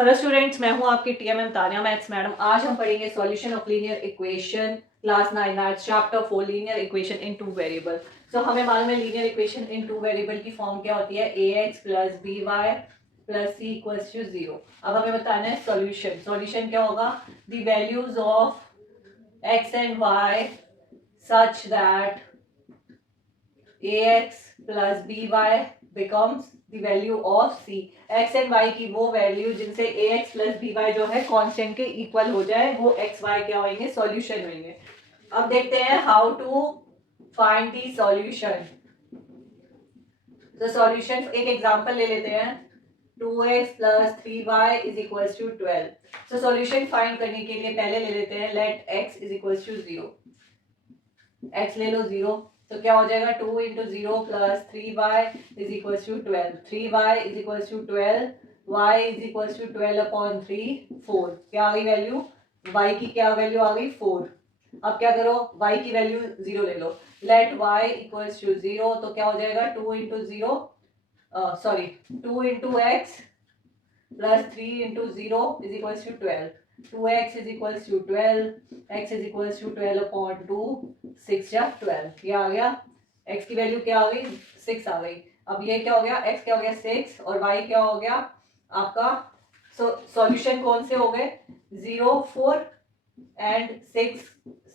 Hello students, मैं हूं आपकी टीएमएम तानिया मैथ्स मैडम। आज हम पढ़ेंगे solution of linear equation, class 9 maths, chapter 4 linear equation in two variable. So हमें मालूम है linear equation in two variable की फॉर्म क्या होती है, ax plus by plus c equals to 0। अब हमें बताना है सॉल्यूशन। सॉल्यूशन क्या होगा, the values of x and y such that ax plus by becomes the value of c। x and y की वो वैल्यू जिनसे ax प्लस by जो है कांस्टेंट के इक्वल हो जाए, वो x y क्या होंगे, सॉल्यूशन होंगे। अब देखते हैं how to find the solution. तो सॉल्यूशन एक एग्जांपल ले लेते हैं, 2x plus 3y is equals to 12। तो सॉल्यूशन फाइंड करने के लिए पहले ले लेते हैं let x is equals to 0। x ले लो 0, तो क्या हो जाएगा 2 into 0 plus 3y is equals to 12। 3y is equals to 12, y is equals to 12 upon 3 4। क्या आ गई वैल्यू, y की क्या वैल्यू आ गई 4। अब क्या करो, y की वैल्यू 0 ले लो, लेट y इक्वल्स टू 0, तो क्या हो जाएगा 2 into 0 sorry 2 into X plus 3 into 0 is equals to 12। 2x is equals to 12, x is equals to 12 upon 2, 6 या 12। ये आ गया, x की वैल्यू क्या आ गई 6 आ गई। अब ये क्या हो गया, x क्या हो गया 6 और y क्या हो गया आपका। सॉल्यूशन कौन से हो गए, 0 4 एंड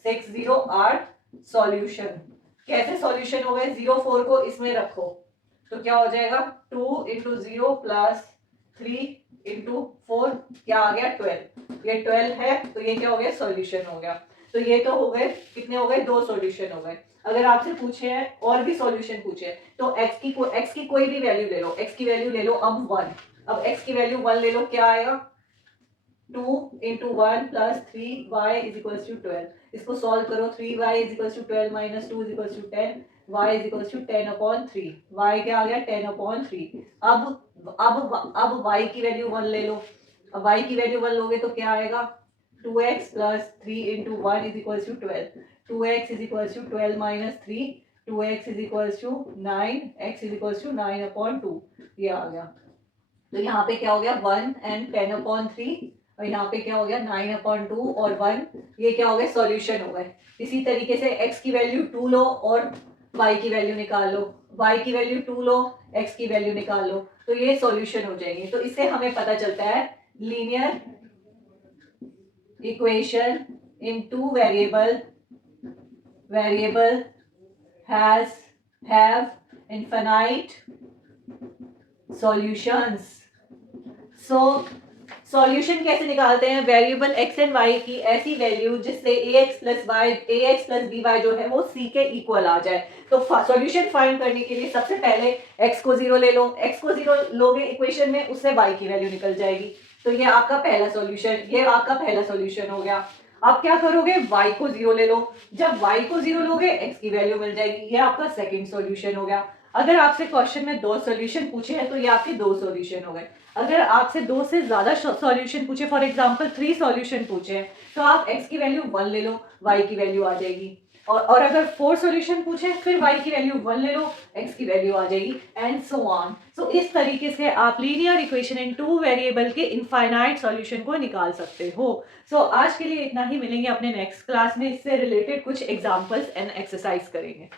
6 0 आर सॉल्यूशन। कैसे सॉल्यूशन हो गए, 0 4 को इसमें रखो तो क्या हो जाएगा 2 इंटू 0 प्लस 3 इंटू 4, क्या आ गया 12। ये 12 है तो ये क्या हो गया, सॉल्यूशन हो गया। तो ये तो हो गए, कितने हो गए, 2 सॉल्यूशन हो गए। अगर आपसे पूछे हैं और भी सॉल्यूशन पूछे तो x की कोई भी वैल्यू ले लो, x की वैल्यू ले लो अब 1। अब x की वैल्यू 1 ले लो, क्या आएगा 2 into 1 plus 3y is equals to 12। इसको सॉल्व करो, 3y is equals to 12 minus 2 is equals to 10, y is equals to 10 upon 3। y क्या आ गया 10 अपॉन 3। अब y की वैल्यू 1 ले लो। अब y की वैल्यू 1 लोगे तो क्या आएगा 2x plus 3 into 1 is equals to 12। 2x is equals to 12 minus 3, 2x is equals to 9, x is equals to 9 upon 2। ये आ गया। तो यहाँ पे क्या हो गया 1 एंड 10 अपॉन 3, और यहाँ पे क्या हो गया 9 अपॉन 2 और 1। ये क्या हो गए, सॉल्यूशन हो गए। इसी तरीके से x की वैल्यू 2 लो और y की वैल्यू निकाल लो, y की वैल्यू 2 लो, x की वैल्यू निकाल लो, तो ये सॉल्यूशन हो जाएंगे। तो इससे हमें पता चलता है linear equation in two variable have infinite solutions. So solution कैसे निकालते हैं, वेरिएबल x एंड y की ऐसी वैल्यू जिससे ax प्लस by जो है वो c के इक्वल आ जाए। तो सॉल्यूशन फाइंड करने के लिए सबसे पहले x को 0 ले लो, x को 0 लोगे इक्वेशन में, उससे y की वैल्यू निकल जाएगी। तो ये आपका पहला सॉल्यूशन, ये आपका पहला सॉल्यूशन हो गया। अब क्या करोगे, y को 0 ले लो, जब y को 0 लोगे x की वैल्यू मिल जाएगी, ये आपका सेकंड सॉल्यूशन हो गया। अगर आपसे क्वेश्चन में 2 सॉल्यूशन पूछे हैं तो ये आपके 2 सॉल्यूशन हो गए। अगर आपसे 2 से ज्यादा सॉल्यूशन पूछे, फॉर एग्जांपल 3 सॉल्यूशन पूछे हैं, तो आप x की वैल्यू 1 ले लो, y की वैल्यू आ जाएगी। और अगर 4 सॉल्यूशन पूछे फिर y की वैल्यू 1 ले लो, x की वैल्यू आ जाएगी, एंड सो ऑन। सो इस तरीके से आप linear equation in two variable के इनफाइनाइट सॉल्यूशन को निकाल सकते हो। सो आज के लिए इतना ही, मिलेंगे अपने नेक्स्ट क्लास में। इससे रिलेटेड कुछ एग्जांपल्स एंड एक्सरसाइज करेंगे।